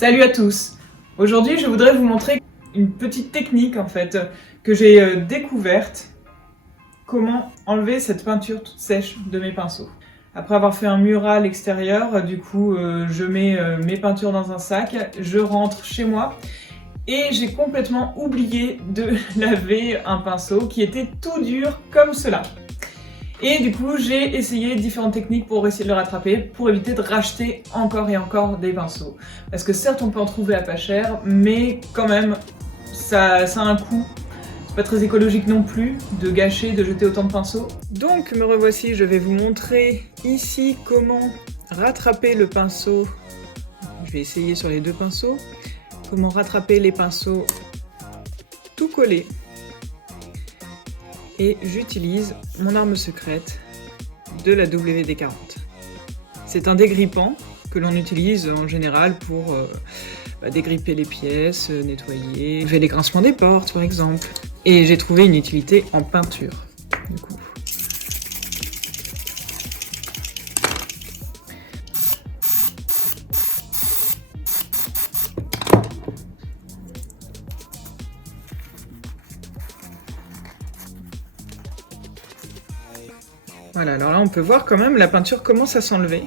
Salut à tous! Aujourd'hui, je voudrais vous montrer une petite technique en fait que j'ai découverte. Comment enlever cette peinture toute sèche de mes pinceaux. Après avoir fait un mural extérieur, du coup, je mets mes peintures dans un sac, je rentre chez moi et j'ai complètement oublié de laver un pinceau qui était tout dur comme cela. Et du coup, j'ai essayé différentes techniques pour essayer de le rattraper, pour éviter de racheter encore et encore des pinceaux. Parce que certes, on peut en trouver à pas cher, mais quand même, ça a un coût. C'est pas très écologique non plus de gâcher, de jeter autant de pinceaux. Donc, me revoici, je vais vous montrer ici comment rattraper le pinceau. Je vais essayer sur les deux pinceaux. Comment rattraper les pinceaux tout collés. Et j'utilise mon arme secrète de la WD-40. C'est un dégrippant que l'on utilise en général pour dégripper les pièces, nettoyer, enlever les grincements des portes par exemple. Et j'ai trouvé une utilité en peinture, du coup. Voilà, alors là on peut voir quand même la peinture commence à s'enlever.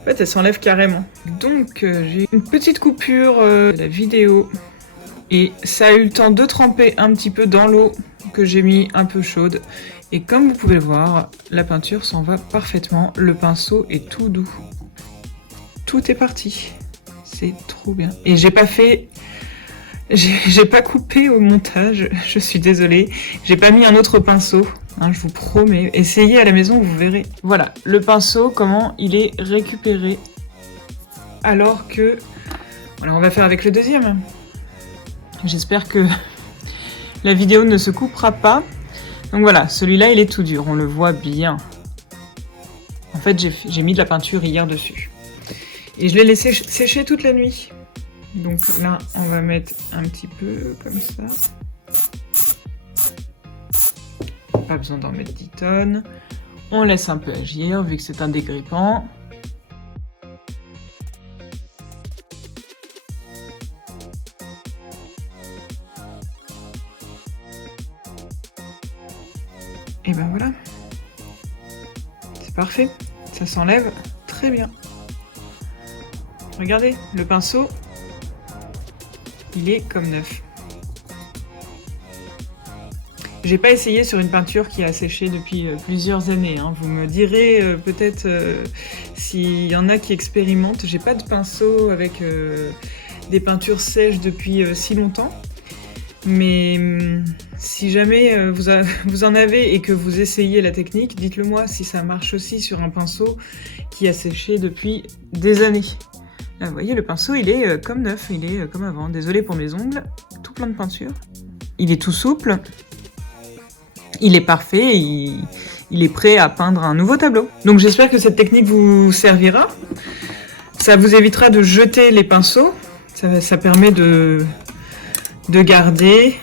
En fait elle s'enlève carrément. Donc j'ai une petite coupure de la vidéo. Et ça a eu le temps de tremper un petit peu dans l'eau que j'ai mis un peu chaude. Et comme vous pouvez le voir, la peinture s'en va parfaitement. Le pinceau est tout doux. Tout est parti. C'est trop bien. Et j'ai pas coupé au montage, je suis désolée. J'ai pas mis un autre pinceau. Hein, je vous promets, essayez à la maison, vous verrez. Voilà, le pinceau, comment il est récupéré. Alors que... Voilà, on va faire avec le deuxième. J'espère que la vidéo ne se coupera pas. Donc voilà, celui-là, il est tout dur, on le voit bien. En fait, j'ai mis de la peinture hier dessus. Et je l'ai laissé sécher toute la nuit. Donc là, on va mettre un petit peu comme ça. Pas besoin d'en mettre 10 tonnes. On laisse un peu agir vu que c'est un dégrippant. Et ben voilà. C'est parfait. Ça s'enlève très bien. Regardez, le pinceau, il est comme neuf. J'ai pas essayé sur une peinture qui a séché depuis plusieurs années. Hein. Vous me direz peut-être s'il y en a qui expérimentent. J'ai pas de pinceau avec des peintures sèches depuis si longtemps. Mais si jamais vous en avez et que vous essayez la technique, dites-le moi si ça marche aussi sur un pinceau qui a séché depuis des années. Là, vous voyez, le pinceau, il est comme neuf, il est comme avant. Désolée pour mes ongles, tout plein de peinture. Il est tout souple. Il est parfait, il est prêt à peindre un nouveau tableau. Donc j'espère que cette technique vous servira. Ça vous évitera de jeter les pinceaux. Ça permet de garder,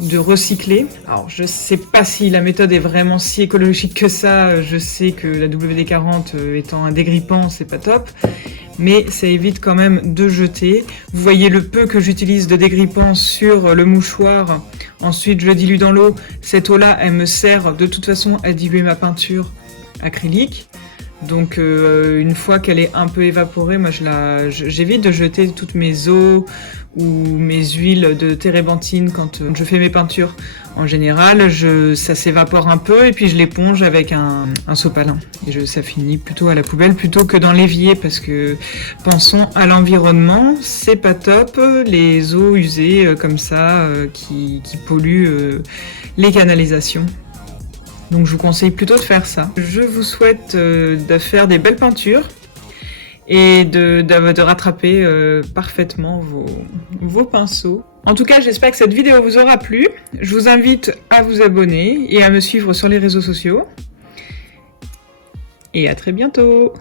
de recycler. Alors je sais pas si la méthode est vraiment si écologique que ça. Je sais que la WD-40 étant un dégrippant, c'est pas top. Mais ça évite quand même de jeter. Vous voyez le peu que j'utilise de dégrippant sur le mouchoir. Ensuite, je le dilue dans l'eau. Cette eau-là, elle me sert de toute façon à diluer ma peinture acrylique. Donc, une fois qu'elle est un peu évaporée, moi, j'évite de jeter toutes mes eaux ou mes huiles de térébenthine quand je fais mes peintures. En général, ça s'évapore un peu et puis je l'éponge avec un sopalin. Et ça finit plutôt à la poubelle plutôt que dans l'évier parce que pensons à l'environnement, c'est pas top. Les eaux usées comme ça qui polluent les canalisations. Donc je vous conseille plutôt de faire ça. Je vous souhaite de faire des belles peintures et de rattraper parfaitement vos pinceaux. En tout cas, j'espère que cette vidéo vous aura plu. Je vous invite à vous abonner et à me suivre sur les réseaux sociaux. Et à très bientôt!